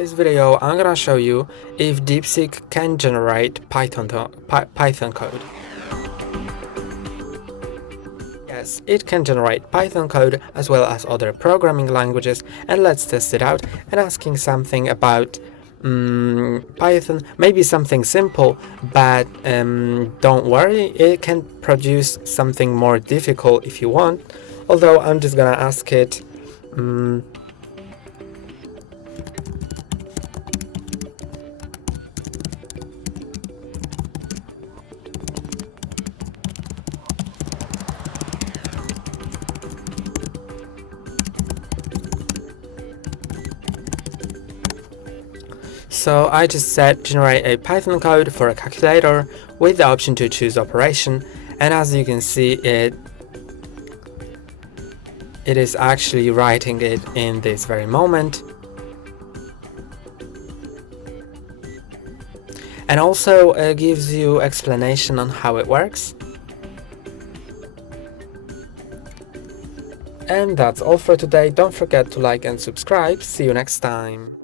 this video, I'm gonna show you if DeepSeek can generate Python code. Yes, it can generate Python code as well as other programming languages, and let's test it out and asking something about Python, maybe something simple, but don't worry, it can produce something more difficult if you want, although I'm just gonna ask it So I just said generate a Python code for a calculator with the option to choose operation, and as you can see, it is actually writing it in this very moment. And also gives you explanation on how it works. And that's all for today. Don't forget to like and subscribe. See you next time.